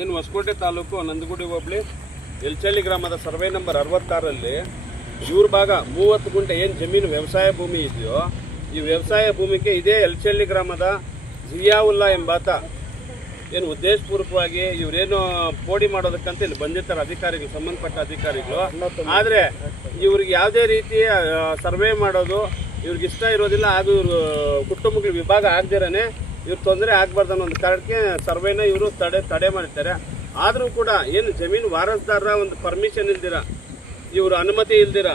ಏನು ಹೊಸಕೋಟೆ ತಾಲೂಕು ನಂದಗುಡಿ ಹೋಬಳಿ ಎಲ್ಚಳ್ಳಿ ಗ್ರಾಮದ survey number 66ರಲ್ಲಿ ಇವ್ರ ಭಾಗ 30 ಗುಂಟೆ ಏನು ಜಮೀನು ವ್ಯವಸಾಯ ಭೂಮಿ ಇದೆಯೋ ಈ ವ್ಯವಸಾಯ ಭೂಮಿಗೆ ಇದೇ ಎಲ್ಚಳ್ಳಿ ಗ್ರಾಮದ ಜಿಯಾವುಲ್ಲಾ ಎಂಬಾತ ಏನು ಉದ್ದೇಶಪೂರ್ವಕವಾಗಿ ಇವರೇನು ಪೋಡಿ ಮಾಡೋದಕ್ಕಂತ ಇಲ್ಲಿ ಬಂದಿರ್ತಾರೆ ಅಧಿಕಾರಿಗಳು, ಸಂಬಂಧಪಟ್ಟ ಅಧಿಕಾರಿಗಳು. ಆದರೆ ಇವ್ರಿಗೆ ಯಾವುದೇ ರೀತಿಯ ಸರ್ವೆ ಮಾಡೋದು ಇವ್ರಿಗೆ ಇಷ್ಟ ಇರೋದಿಲ್ಲ. ಹಾಗೂ ಇವರು ಕುಟುಂಬಗಳ ವಿಭಾಗ ಆಗದಿರೇ ಇವ್ರು ತೊಂದರೆ ಆಗಬಾರ್ದು ಅನ್ನೋ ಒಂದು ಕಾರಣಕ್ಕೆ ಸರ್ವೇನ ಇವರು ತಡೆ ಮಾಡಿರ್ತಾರೆ. ಆದರೂ ಕೂಡ ಏನು ಜಮೀನು ವಾರಸ್ದಾರರ ಒಂದು ಪರ್ಮಿಷನ್ ಇಲ್ದಿರ, ಇವರು ಅನುಮತಿ ಇಲ್ದಿರ,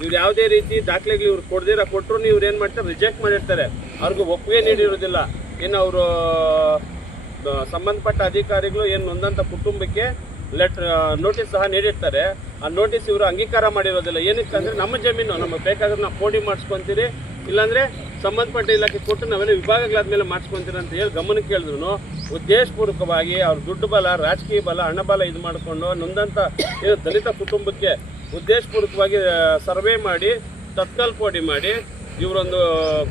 ಇವ್ರು ಯಾವುದೇ ರೀತಿ ದಾಖಲೆಗಳು ಇವ್ರು ಕೊಟ್ಟರು ಇವ್ರು ಏನು ಮಾಡ್ತಾರೆ, ರಿಜೆಕ್ಟ್ ಮಾಡಿರ್ತಾರೆ. ಅವ್ರಿಗೆ ಒಪ್ಪಿಗೆ ನೀಡಿರೋದಿಲ್ಲ. ಏನು ಅವರು ಸಂಬಂಧಪಟ್ಟ ಅಧಿಕಾರಿಗಳು ಏನು ನೊಂದಂಥ ಕುಟುಂಬಕ್ಕೆ ನೋಟಿಸ್ ಸಹ ನೀಡಿರ್ತಾರೆ. ಆ ನೋಟಿಸ್ ಇವರು ಅಂಗೀಕಾರ ಮಾಡಿರೋದಿಲ್ಲ. ಏನಕ್ಕೆ ಅಂದರೆ ನಮ್ಮ ಜಮೀನು ನಮಗೆ ಬೇಕಾದ್ರೆ ನಾವು ಪೋಡಿ ಮಾಡಿಸ್ಕೊತೀರಿ, ಇಲ್ಲಾಂದರೆ ಸಂಬಂಧಪಟ್ಟ ಇಲಾಖೆ ಕೊಟ್ಟು ನಾವೆಲ್ಲ ವಿಭಾಗಗಳಾದ್ಮೇಲೆ ಮಾಡಿಸ್ಕೊತೀರಿ ಅಂತ ಹೇಳಿ ಗಮನಕ್ಕೆ ಹೇಳಿದ್ರು ಉದ್ದೇಶಪೂರ್ವಕವಾಗಿ ಅವ್ರ ದುಡ್ಡು ಬಲ, ರಾಜಕೀಯ ಬಲ, ಹಣ ಬಲ ಇದು ಮಾಡಿಕೊಂಡು ನೊಂದಂಥ ಏನು ದಲಿತ ಕುಟುಂಬಕ್ಕೆ ಉದ್ದೇಶಪೂರ್ವಕವಾಗಿ ಸರ್ವೆ ಮಾಡಿ ತತ್ಕಾಲ್ ಪೋಡಿ ಮಾಡಿ ಇವರೊಂದು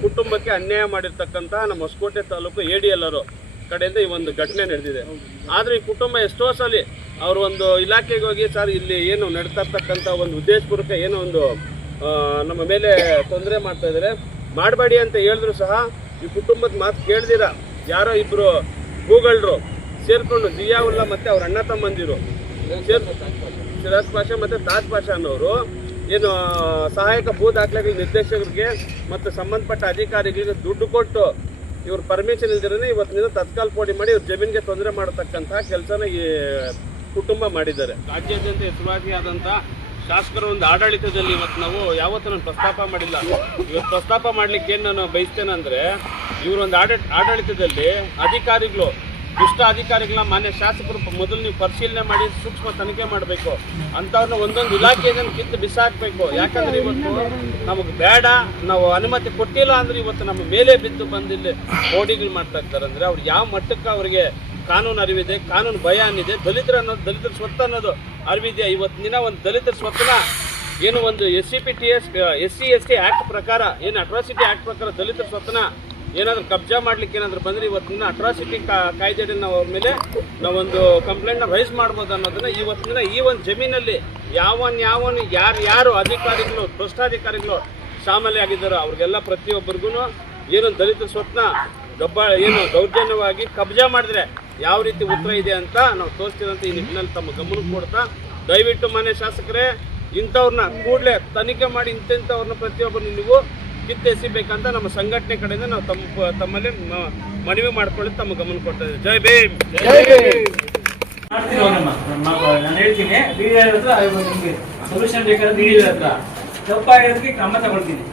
ಕುಟುಂಬಕ್ಕೆ ಅನ್ಯಾಯ ಮಾಡಿರ್ತಕ್ಕಂಥ ನಮ್ಮ ಹೊಸಕೋಟೆ ತಾಲೂಕು ADLರು ಕಡೆಯಿಂದ ಈ ಒಂದು ಘಟನೆ ನಡೆದಿದೆ. ಆದರೆ ಈ ಕುಟುಂಬ ಎಷ್ಟೋ ಸಲ ಅವರು ಒಂದು ಇಲಾಖೆಗೆ ಹೋಗಿ ಸರ್ ಇಲ್ಲಿ ಏನು ನಡೀತಾ ಇರ್ತಕ್ಕಂಥ ಒಂದು ಉದ್ದೇಶಪೂರ್ವಕ ಏನೋ ಒಂದು ನಮ್ಮ ಮೇಲೆ ತೊಂದರೆ ಮಾಡ್ತಾ ಇದ್ದಾರೆ, ಮಾಡಬೇಡಿ ಅಂತ ಹೇಳಿದ್ರು ಸಹ ಈ ಕುಟುಂಬದ ಮಾತು ಕೇಳ್ದಿರ ಯಾರೋ ಇಬ್ಬರು ಗೂಗಲ್ರು ಸೇರಿಕೊಂಡು ಜಿಯಾವುಲ್ಲಾ ಮತ್ತು ಅವ್ರ ಅಣ್ಣ ತಮ್ಮಂದಿರು ಸಿರಾಜ್ ಪಾಷಾ ಮತ್ತು ತಾಜ್ ಪಾಷಾ ಅನ್ನೋರು ಏನು ಸಹಾಯಕ ಭೂ ದಾಖಲೆಗಳ ನಿರ್ದೇಶಕರಿಗೆ ಮತ್ತು ಸಂಬಂಧಪಟ್ಟ ಅಧಿಕಾರಿಗಳಿಗೆ ದುಡ್ಡು ಕೊಟ್ಟು ಇವ್ರ ಪರ್ಮಿಷನ್ ಇಲ್ದಿರೇ ಇವತ್ತಿನಿಂದ ತತ್ಕಾಲ್ ಪೋಡಿ ಮಾಡಿ ಇವ್ರ ಜಮೀನಿಗೆ ತೊಂದರೆ ಮಾಡತಕ್ಕಂತಹ ಕೆಲಸನ ಈ ಕುಟುಂಬ ಮಾಡಿದ್ದಾರೆ. ರಾಜ್ಯಾದ್ಯಂತ ಹೆಸರುವಾಸಿಯಾದಂಥ ಶಾಸಕರ ಒಂದು ಆಡಳಿತದಲ್ಲಿ ಇವತ್ತು ನಾವು ಯಾವತ್ತೂ ನಾನು ಪ್ರಸ್ತಾಪ ಮಾಡಿಲ್ಲ. ಇವತ್ತು ಪ್ರಸ್ತಾಪ ಮಾಡಲಿಕ್ಕೆ ಏನು ನಾನು ಬಯಸ್ತೇನೆ ಅಂದರೆ, ಇವರೊಂದು ಆಡಳಿತದಲ್ಲಿ ಅಧಿಕಾರಿಗಳು, ದುಷ್ಟ ಅಧಿಕಾರಿಗಳನ್ನ ಮಾನ್ಯ ಶಾಸಕರು ಮೊದಲು ನೀವು ಪರಿಶೀಲನೆ ಮಾಡಿ ಸೂಕ್ಷ್ಮ ತನಿಖೆ ಮಾಡಬೇಕು. ಅಂಥವ್ರನ್ನ ಒಂದೊಂದು ಇಲಾಖೆಯನ್ನು ಕಿತ್ತು ಬಿಸಾಕಬೇಕು. ಯಾಕಂದರೆ ಇವತ್ತು ನಮಗೆ ಬೇಡ, ನಾವು ಅನುಮತಿ ಕೊಟ್ಟಿಲ್ಲ ಅಂದರೆ ಇವತ್ತು ನಮ್ಮ ಮೇಲೆ ಬಿದ್ದು ಬಂದಿಲ್ಲಿ ಪೋಡಿಗಳು ಮಾಡ್ತಾ ಇರ್ತಾರೆ. ಅಂದರೆ ಅವ್ರು ಯಾವ ಮಟ್ಟಕ್ಕೆ ಅವರಿಗೆ ಕಾನೂನು ಅರಿವಿದೆ, ಕಾನೂನು ಭಯ ಅನ್ನಿದೆ, ದಲಿತರ ಸ್ವತ್ತು ಅನ್ನೋದು ಅರಿವಿದೆಯಾ? ಇವತ್ತಿನ ದಿನ ಒಂದು ದಲಿತರ ಸ್ವತ್ತನ್ನ ಏನು ಒಂದು SC/ST ಆ್ಯಕ್ಟ್ ಪ್ರಕಾರ, ಏನು ಅಟ್ರಾಸಿಟಿ ಆ್ಯಕ್ಟ್ ಪ್ರಕಾರ ದಲಿತರ ಸ್ವತ್ತನ್ನ ಏನಾದರೂ ಕಬ್ಜಾ ಮಾಡ್ಲಿಕ್ಕೆ ಏನಾದರೂ ಬಂದರೆ ಇವತ್ತಿನ ಅಟ್ರಾಸಿಟಿ ಕಾಯ್ದೆಯಲ್ಲಿ ನಾವು ಅವ್ರ ಮೇಲೆ ನಾವೊಂದು ಕಂಪ್ಲೇಂಟ್ನ ರೈಸ್ ಮಾಡ್ಬೋದು ಅನ್ನೋದನ್ನ ಇವತ್ತಿನ ಈ ಒಂದು ಜಮೀನಲ್ಲಿ ಯಾರು ಅಧಿಕಾರಿಗಳು, ಭ್ರಷ್ಟಾಧಿಕಾರಿಗಳು ಶಾಮಲೆ ಆಗಿದ್ದಾರೋ ಅವ್ರಿಗೆಲ್ಲ ಪ್ರತಿಯೊಬ್ಬರಿಗೂ ಏನು ದಲಿತ ಸ್ವತ್ತನ್ನ ದೌರ್ಜನ್ಯವಾಗಿ ಕಬ್ಜಾ ಮಾಡಿದ್ರೆ ಯಾವ ರೀತಿ ಉತ್ತರ ಇದೆ ಅಂತ ನಾವು ತೋರಿಸ್ತೀರಂತ ಈ ನಿಟ್ಟಿನಲ್ಲಿ ತಮ್ಮ ಗಮನಕ್ಕೆ ಕೊಡ್ತಾ, ದಯವಿಟ್ಟು ಮಾನ್ಯ ಶಾಸಕರೇ ಇಂಥವ್ರನ್ನ ಕೂಡಲೇ ತನಿಖೆ ಮಾಡಿ ಇಂಥವ್ರನ್ನ ಪ್ರತಿಯೊಬ್ಬರು ನೀವು ಕಿತ್ತೆಸಿಬೇಕಂತ ನಮ್ಮ ಸಂಘಟನೆ ಕಡೆಯಿಂದ ನಾವು ತಮ್ಮಲ್ಲಿ ಮನವಿ ಮಾಡ್ಕೊಳ್ಳಿ ತಮ್ಮ ಗಮನ ಕೊಡ್ತಾ ಇದ್ದೀವಿ. ಜೈ ಭೀಮ್. ನಾನು ಹೇಳ್ತೀನಿ, ಸೊಲ್ಯೂಷನ್ ಬೇಕಾದ್ರೆ ಹತ್ರ ತಪ್ಪಾಗಿರೋದಕ್ಕೆ ಕ್ರಮ ತಗೊಳ್ತೀನಿ.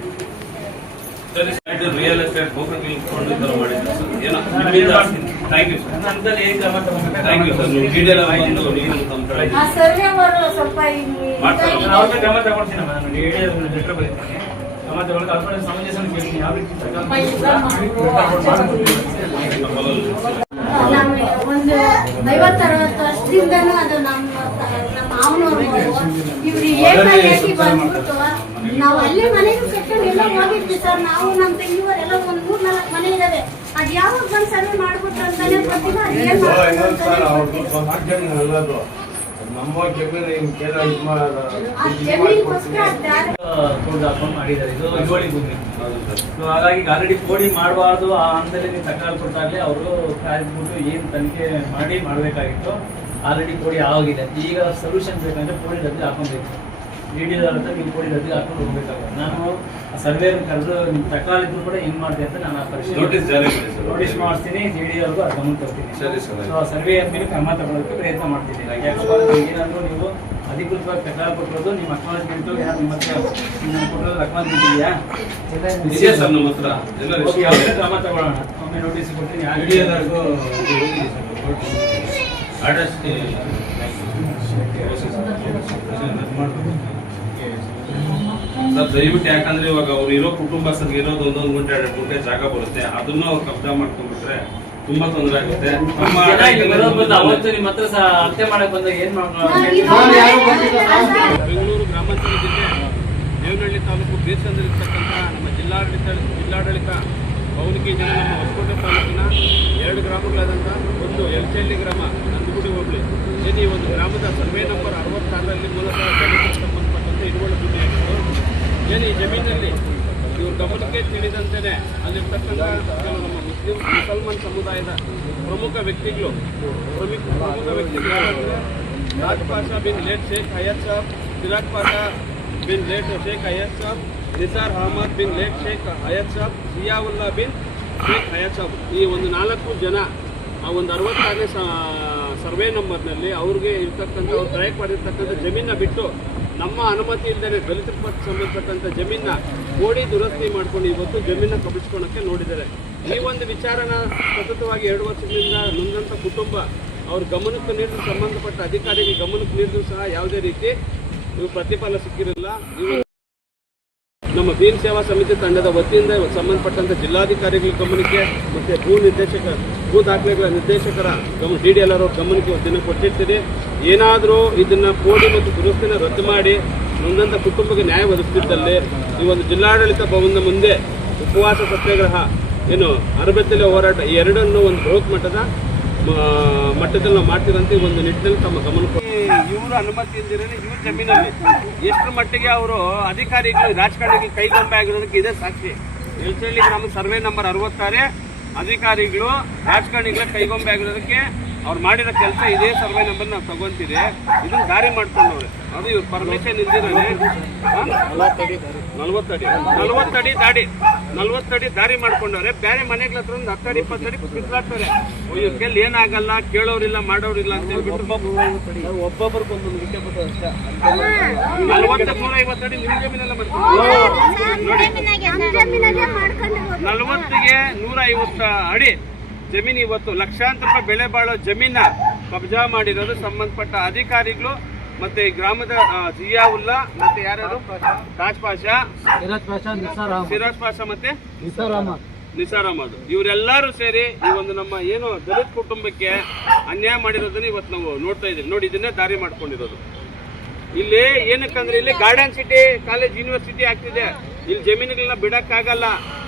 ರಿಯಲ್ ಎಸ್ಟೇಟ್ ಕ್ರಮ ತಗೊಳ್ತೀನಿ. ಲೆಟರ್ ಬರೀತೀನಿ, ಕ್ರಮ ತಗೊಳ್ಳೋಕೆ ಸಮಂಜಸ ಕೇಳ್ತೀನಿ. ಯಾವ ರೀತಿ ಒಂದು 50-60 ವರ್ಷದಿಂದನೂ ಅದು ನಮ್ಮ ಮಾವನವ್ರು ಇವ್ರು ಬಂದ್ಬಿಟ್ಟು ನಾವು ಅಲ್ಲೇ ಮನೆಗೂ ಕಟ್ಕೊಂಡು ಎಲ್ಲ ಹೋಗಿದ್ವಿ ಸರ್. ನಾವು ನಮ್ಮ ತಂಗಿಯವರೆಲ್ಲ ಒಂದು 3-4 ಮನೆ ಇದಾವೆ. ಅದು ಯಾವಾಗ ಬಂದು ಸರ್ವೆ ಮಾಡ್ಬಿಟ್ರು ಅಂತಾನೆ ಗೊತ್ತಿಲ್ಲ. ಹಾಗಾಗಿ ಆಲ್ರೆಡಿ ಪೋಡಿ ಮಾಡಬಾರ್ದು ಆ ಹಂತದಲ್ಲಿ ನೀವು ತಕರಾರು ಕೊಟ್ಟಾಗಲೇ ಅವರು ಕಾಯ್ದುಬಿಟ್ಟು ಏನು ತನಿಖೆ ಮಾಡಬೇಕಾಗಿತ್ತು. ಆಲ್ರೆಡಿ ಪೋಡಿ ಆಗಿದೆ. ಈಗ ಸೊಲ್ಯೂಷನ್ ಬೇಕಂದ್ರೆ ಪೋಡಿ ರದ್ದು ಹಾಕೊಬೇಕು. DDR ಹತ್ರ ನೀವು ಪೋಡಿ ರದ್ದು ಹಾಕೊಂಡು ಹೋಗ್ಬೇಕಾಗುತ್ತೆ. ನಾನು ಸರ್ವೇರ್ ಕರೆದು ನಿಮ್ಮ ತಕರಾರು ಇದ್ರು ಕೂಡ ಹೆಂಗ್ ಮಾಡ್ತೀನಿ ಅಂತ ನಾನು ನೋಟಿಸ್ ಮಾಡಿಸ್ತೀನಿ. DDRಗೂ ಅದು ಗಮನ ತರ್ತೀನಿ. ಸೊ ಸರ್ವೆ ಮೇಲೆ ಕ್ರಮ ತಗೊಳ್ಳೋಕೆ ಪ್ರಯತ್ನ ಮಾಡ್ತೀನಿ. ಯಾಕಂದ್ರೆ ಏನಾದರೂ ನೀವು ಅಧಿಕೃತವಾಗಿ ತಕರಾರು ಕೊಟ್ಟಿರೋದು ನಿಮ್ಮ ಅಕ್ನಾಲಜ್ಮೆಂಟ್ ಏನಾದ್ರು ನಿಮ್ಮ ಹತ್ರ ಕೊಟ್ಟಿರೋದು ಅಕ್ನಾಲಜ್ಮೆಂಟ್ ಇದೆಯಾ? ಕ್ರಮ ತಗೊಳ್ಳೋಣ. ಒಮ್ಮೆ ನೋಟಿಸ್ ಕೊಡ್ತೀನಿ. ಸರ್ ದಯವಿಟ್ಟು, ಯಾಕಂದ್ರೆ ಇವಾಗ ಅವ್ರು ಇರೋ ಕುಟುಂಬ ಸರ್ ಇರೋದು 1 ಗುಂಟೆ 2 ಗುಂಟೆ ಜಾಗ ಬರುತ್ತೆ. ಅದನ್ನ ಅವ್ರು ಕಬ್ಜಾ ಮಾಡ್ಕೊಂಡ್ಬಿಟ್ರೆ ತುಂಬಾ ತೊಂದರೆ ಆಗುತ್ತೆ. ಅವತ್ತು ನಿಮ್ಮ ಹತ್ರ ಹತ್ಯೆ ಮಾಡಕ್ ಬಂದಾಗ ಏನ್ ಬೆಂಗಳೂರು ಗ್ರಾಮಾಂತರ ಜಿಲ್ಲೆ ದೇವನಹಳ್ಳಿ ತಾಲೂಕು ಬೀರ್ಸಂದ್ರಲ್ಲಿರ್ತಕ್ಕಂಥ ನಮ್ಮ ಜಿಲ್ಲಾಡಳಿತ ಭವನಿಗೆ ಜನ ನಮ್ಮ ಹೊಸಕೋಟೆ ತಾಲೂಕಿನ 2 ಗ್ರಾಮಗಳಾದಂಥ ಒಂದು ಎಲ್ಚಳ್ಳಿ ಗ್ರಾಮ, ನಂದಗುಡಿ ಹೋಬಳಿ ಗ್ರಾಮದ ಸರ್ವೆ ನಂಬರ್ 66ರಲ್ಲಿ ಮೂಲತಃ ದಲಿತರಿಗೆ ಸಂಬಂಧಪಟ್ಟಂತೆ ಹಿಡುವಳಿ ಭೂಮಿ ಆಗಿತ್ತು. ಏನು ಈ ಜಮೀನಲ್ಲಿ ಇವ್ರ ಗಮನಕ್ಕೆ ತಿಳಿದಂತೆಯೇ ಅಲ್ಲಿರ್ತಕ್ಕಂಥ ಕೆಲವು ನಮ್ಮ ಮುಸಲ್ಮಾನ್ ಸಮುದಾಯದ ಪ್ರಮುಖ ವ್ಯಕ್ತಿಗಳು ರಾಜ್ ಪಾಷಾ ಬಿನ್ ಲೇಟ್ ಶೇಖ್ ಹಯಾತ್ ಸಾಬ್, ಸಿರಾಜ್ ಪಾಷಾ ಬಿನ್ ಲೇಟ್ ಶೇಖ್ ಹಯಾತ್ ಸಾಬ್, ನಿಸಾರ್ ಅಹಮದ್ ಬಿನ್ ಲೇಟ್ ಶೇಖ್ ಹಯಾತ್ ಸಾಬ್, ಜಿಯಾವುಲ್ಲಾ ಬಿನ್ ಶೇಖ್ ಹಯಾತ್ ಸಾಬ್, ಈ ಒಂದು 4 ಜನ ಆ ಒಂದು 66ನೇ ಸರ್ವೆ ನಂಬರ್ನಲ್ಲಿ ಅವ್ರಿಗೆ ಇರ್ತಕ್ಕಂಥ ಅವ್ರು ಕ್ರಯಕ್ಕೆ ಮಾಡಿರ್ತಕ್ಕಂಥ ಜಮೀನ ಬಿಟ್ಟು ನಮ್ಮ ಅನುಮತಿ ಇಲ್ಲದೆ ದಲಿತರ ಪಕ್ಷಕ್ಕೆ ಸಂಬಂಧಪಟ್ಟಂಥ ಜಮೀನ ಕೋಡಿ ದುರಸ್ತಿ ಮಾಡ್ಕೊಂಡು ಇವತ್ತು ಜಮೀನ ಕಬಳಿಸ್ಕೊಳಕ್ಕೆ ನೋಡಿದ್ದಾರೆ. ಈ ಒಂದು ವಿಚಾರನ ಸತತವಾಗಿ 2 ವರ್ಷಗಳಿಂದ ನೊಂದಂಥ ಕುಟುಂಬ ಅವ್ರ ಗಮನಕ್ಕೆ ನೀಡಿದ ಸಂಬಂಧಪಟ್ಟ ಅಧಿಕಾರಿಗಳ ಗಮನಕ್ಕೆ ನೀಡಿದ್ರು ಸಹ ಯಾವುದೇ ರೀತಿ ಇವು ಪ್ರತಿಫಲ ಸಿಕ್ಕಿರಲಿಲ್ಲ. ನಮ್ಮ ಭೀಮ್ ಸೇವಾ ಸಮಿತಿ ತಂಡದ ವತಿಯಿಂದ ಸಂಬಂಧಪಟ್ಟಂತ ಜಿಲ್ಲಾಧಿಕಾರಿಗಳ ಗಮನಕ್ಕೆ ಮತ್ತೆ ಭೂ ದಾಖಲೆಗಳ ನಿರ್ದೇಶಕರ DDLR ಗಮನಕ್ಕೆ ದಿನ ಕೊಟ್ಟಿರ್ತೀರಿ. ಏನಾದರೂ ಇದನ್ನ ಕೋಡಿ ಮತ್ತು ದುರಸ್ತಿನ ರದ್ದು ಮಾಡಿ ನೊಂದಂತ ಕುಟುಂಬಕ್ಕೆ ನ್ಯಾಯ ಒದಗಿಸಿದ್ದಲ್ಲಿ ಈ ಒಂದು ಜಿಲ್ಲಾಡಳಿತ ಭವನದ ಮುಂದೆ ಉಪವಾಸ ಸತ್ಯಾಗ್ರಹ ಏನು ಅರಬೆತ್ತಲೆ ಹೋರಾಟ ಈ ಎರಡನ್ನು ಒಂದು ಬೃಹತ್ ಮಟ್ಟದಲ್ಲಿ ನಾವು ಮಾಡ್ತಿರಂತೆ ಒಂದು ನಿಟ್ಟಿನಲ್ಲಿ ತಮ್ಮ ಗಮನಕ್ಕೆ ಇವರು ಅನುಮತಿ ಇಲ್ದಿರೇನೆ ಇವ್ರ ಜಮೀನಲ್ಲಿ ಎಷ್ಟು ಮಟ್ಟಿಗೆ ಅವರು ಅಧಿಕಾರಿಗಳು ರಾಜಕಾರಣಿಗಳು ಕೈಗೊಂಬೆ ಆಗಿರೋದಕ್ಕೆ ಇದೇ ಸಾಕ್ಷಿ. ಎಲ್ಚಳ್ಳಿ ಗ್ರಾಮ ಸರ್ವೆ ನಂಬರ್ 66 ಅಧಿಕಾರಿಗಳು ರಾಜಕಾರಣಿಗಳ ಕೈಗೊಂಬೆ ಆಗಿರೋದಕ್ಕೆ ಅವ್ರು ಮಾಡಿರೋ ಕೆಲಸ ಇದೇ ಸರ್ವೆ ನಂಬರ್ ನಾವು ತಗೊಂತೀವಿ. ಇದನ್ನ ದಾರಿ ಮಾಡ್ಕೊಂಡವ್ರೆ. ಅದು ಇವ್ರು ಪರ್ಮಿಷನ್ ಇಲ್ದಿರೋನೆ 40 ಅಡಿ ದಾರಿ ಮಾಡ್ಕೊಂಡವ್ರೆ. ಬೇರೆ ಮನೆಗಳ ಹತ್ರ ಒಂದು 10 ಅಡಿ 20 ಅಡಿ ಕಿತ್ಲಾಕ್ತಾರೆ. ಇವ್ರ ಕೈಲಿ ಏನಾಗಲ್ಲ, ಕೇಳೋರಿಲ್ಲ ಮಾಡೋರಿಲ್ಲ ಅಂತ ಹೇಳ್ಬಿಟ್ಟು ಒಬ್ಬೊಬ್ಬರಿಗೆ ಒಂದೊಂದು ವಿಷಯ ಬರ್ತದೆ ಅಷ್ಟೇ. 40-150 ಅಡಿ ನಿಮ್ಮ ಜಮೀನೆಲ್ಲ ಮಾಡ್ಕೊಂಡು ನೋಡಿ, 40ಗೆ 150 ಅಡಿ ಜಮೀನು ಇವತ್ತು ಲಕ್ಷಾಂತರ ರೂಪಾಯಿ ಬೆಲೆ ಬಾಳೋ ಜಮೀನ ಕಬ್ಜಾ ಮಾಡಿರೋದು ಸಂಬಂಧಪಟ್ಟ ಅಧಿಕಾರಿಗಳು ಮತ್ತೆ ಗ್ರಾಮದ ಜಿಯಾವುಲ್ಲಾ ಮತ್ತೆ ಯಾರು ತಾಜ್ ಪಾಷಾ, ಸಿರಾಜ್ ಪಾಷಾ ಮತ್ತೆ ನಿಸಾರ್ ಅಹಮದ್ ಇವರೆಲ್ಲರೂ ಸೇರಿ ಈ ಒಂದು ನಮ್ಮ ಏನು ದಲಿತ ಕುಟುಂಬಕ್ಕೆ ಅನ್ಯಾಯ ಮಾಡಿರೋದನ್ನ ಇವತ್ತು ನಾವು ನೋಡ್ತಾ ಇದ್ದೀವಿ. ನೋಡಿ, ಇದನ್ನೇ ದಾರಿ ಮಾಡ್ಕೊಂಡಿರೋದು. ಇಲ್ಲಿ ಏನಕ್ಕಂದ್ರೆ ಇಲ್ಲಿ ಗಾರ್ಡನ್ ಸಿಟಿ ಕಾಲೇಜ್ ಯೂನಿವರ್ಸಿಟಿ ಆಗ್ತಿದೆ. ಇಲ್ಲಿ ಜಮೀನುಗಳನ್ನ ಬಿಡಕ್ಕಾಗಲ್ಲ.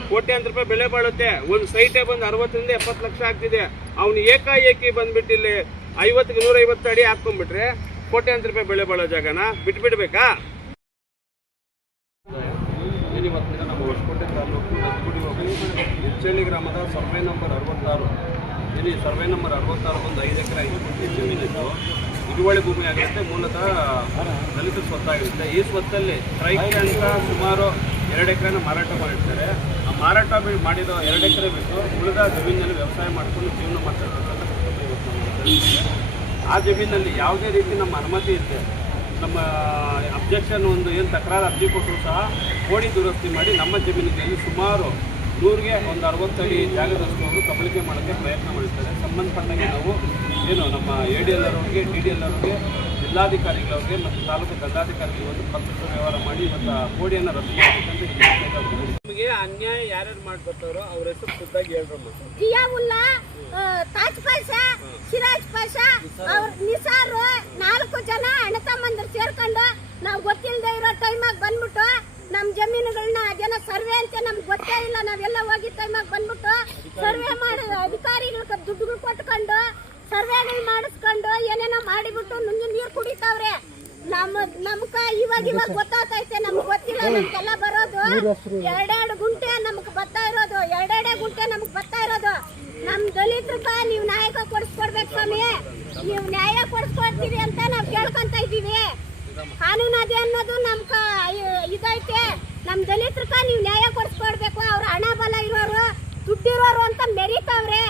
ಕೋಟ್ಯಾಂತರ ರೂಪಾಯಿ ಬೆಲೆ ಬಾಳುತ್ತೆ. ಒಂದು ಸೈಟೇ ಬಂದು 60ರಿಂದ 70 ಲಕ್ಷ ಆಗ್ತಿದೆ. ಅವನು ಏಕಾಏಕಿ ಬಂದ್ಬಿಟ್ಟು ಇಲ್ಲಿ 50ಗೆ 150 ಅಡಿ ಹಾಕೊಂಡ್ಬಿಟ್ರೆ ಕೋಟ್ಯಾಂತರ ರೂಪಾಯಿ ಬೆಲೆ ಬಾಳೋ ಜಾಗನ ಬಿಟ್ಬಿಡ್ಬೇಕಾ? ಏನಿವತ್ತಿನ ನಮ್ಮ ಹೊಸಕೋಟೆ ತಾಲೂಕು ಎಲ್ಚಳ್ಳಿ ಗ್ರಾಮದ ಸರ್ವೆ ನಂಬರ್ 66 ಇಲ್ಲಿ ಸರ್ವೆ ನಂಬರ್ 66 ಒಂದು 5 ಎಕರೆ 5 ಜಮೀನಿದ್ದು ಹಿಡುವಳಿ ಭೂಮಿ ಆಗಿರುತ್ತೆ. ಮೂಲತಃ ದಲಿತ ಸ್ವತ್ತಾಗಿರುತ್ತೆ. ಈ ಸ್ವತ್ತಲ್ಲಿ ಕ್ರಯಕ್ಕೆ ಅಂತ ಸುಮಾರು 2 ಎಕರೆನ ಮಾರಾಟ ಮಾಡಿರ್ತಾರೆ. ಆ ಮಾರಾಟ ಮಾಡಿರೋ 2 ಎಕರೆ ಬಿಟ್ಟು ಉಳಿದ ಜಮೀನಿನಲ್ಲಿ ವ್ಯವಸಾಯ ಮಾಡಿಕೊಂಡು ಜೀವನ ಮಾಡ್ತಿರ್ತಕ್ಕಂಥ ಆ ಜಮೀನಲ್ಲಿ ಯಾವುದೇ ರೀತಿ ನಮ್ಮ ಅನುಮತಿ ಇರುತ್ತೆ. ನಮ್ಮ ಅಬ್ಜೆಕ್ಷನ್ ಒಂದು ಏನು ತಕರಾರು ಅರ್ಜಿ ಕೊಟ್ಟರು ಸಹ ಕೋಡಿ ದುರಸ್ತಿ ಮಾಡಿ ನಮ್ಮ ಜಮೀನಿನಲ್ಲಿ ಸುಮಾರು 100ಗೆ ಒಂದು 60 ಅಡಿ ಜಾಗದಷ್ಟು ಅವರು ಕಬಳಿಕೆ ಮಾಡೋಕ್ಕೆ ಪ್ರಯತ್ನ ಮಾಡಿರ್ತಾರೆ. ಸಂಬಂಧಪಟ್ಟಂಗೆ ನಾವು ಏನು ನಮ್ಮ ADLR ಅವ್ರಿಗೆ DDLR ಅವ್ರಿಗೆ ಜಿಲ್ಲಾಧಿಕಾರಿಗಳವ್ರಿಗೆ ಮತ್ತು ತಾಲೂಕು ದಂಡಾಧಿಕಾರಿಗಳಿಗೆ ಒಂದು ಪತ್ರ ವ್ಯವಹಾರ ಮಾಡಿ ಇವತ್ತು ಕೋಡಿಯನ್ನು ರದ್ದು ಮಾಡಬೇಕಂತ ನಿಮಗೆ ಅನ್ಯಾಯ ಯಾರ್ಯಾರು ಮಾಡ್ಕೊತಾರೋ ಅವ್ರ ಹೆಸರು ಖುದ್ದಾಗಿ ಹೇಳ್ರಮ್ಮ. ಜಿಯಾವುಲ್ಲಾ, ತಾಜ್ ಪಾಷಾ, ಸಿರಾಜ್ ಪಾಷಾ, ಅವ್ರ ನಿಸಾರ್ 4 ಜನ ಅಣ್ಣ ತಮ್ಮಂದ್ರು ಸೇರ್ಕೊಂಡು ನಾವು ಗೊತ್ತಿಲ್ಲದೆ ಇರೋ ಟೈಮಾಗ ಬಂದ್ಬಿಟ್ಟು ನಮ್ಮ ಜಮೀನುಗಳನ್ನ ಜನ ಸರ್ವೆ ಅಂತ ನಮ್ಗೆ ಗೊತ್ತೇ ಇಲ್ಲ. ನಾವೆಲ್ಲ ಹೋಗಿ ಟೈಮಾಗ ಬಂದ್ಬಿಟ್ಟು ಸರ್ವೆ ಮಾಡಿ ಅಧಿಕಾರಿಗಳಿಗೆ ದುಡ್ಡುಗಳು ಕೊಟ್ಕೊಂಡು ಸರ್ವೆಗಳು ಮಾಡಿಸ್ಕೊಂಡು ಏನೇನೋ ಮಾಡಿಬಿಟ್ಟು ನುಂಗಿ ನೀರು ಕುಡಿತಾವ್ರೆ. ನಮ್ಗ ಇವಾಗ ಗೊತ್ತಾಗ್ತೈತೆ. ನಮ್ಗೆ ಗೊತ್ತಿಲ್ಲ. ನಮ್ಗೆಲ್ಲ ಬರೋದು 2 ಗುಂಟೆ ನಮ್ಗೆ ಬರ್ತಾ ಇರೋದು. 2 ಗುಂಟೆ ನಮ್ಗೆ ಬರ್ತಾ ಇರೋದು. ನಮ್ ದಲಿತರಿಗೆ ನೀವು ನ್ಯಾಯ ಕೊಡಿಸ್ಕೊಡ್ಬೇಕು ಸ್ವಾಮಿ. ನೀವು ನ್ಯಾಯ ಕೊಡಿಸ್ಕೊಡ್ತೀವಿ ಅಂತ ನಾವು ಕೇಳ್ಕೊಂತ ಇದ್ದೀವಿ. ಕಾನೂನು ಅದೇ ಅನ್ನೋದು ನಮ್ಗ ಇದೈತೆ. ನಮ್ ದಲಿತರಿಗೆ ನೀವು ನ್ಯಾಯ ಕೊಡಿಸ್ಕೊಡ್ಬೇಕು. ಅವ್ರ ಹಣ ಬಲ ಇರೋರು ದುಡ್ಡಿರೋರು ಅಂತ ಮೆರಿತಾವ್ರೆ.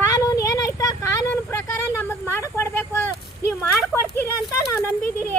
ಕಾನೂನು ಏನೈತೆ ಕಾನೂನು ಪ್ರಕಾರ ನಮಗ್ ಮಾಡಿಕೊಡ್ಬೇಕು. ನೀವು ಮಾಡ್ಕೊಡ್ತೀರಿ ಅಂತ ನಾವು ನಂಬಿದ್ದೀರಿ.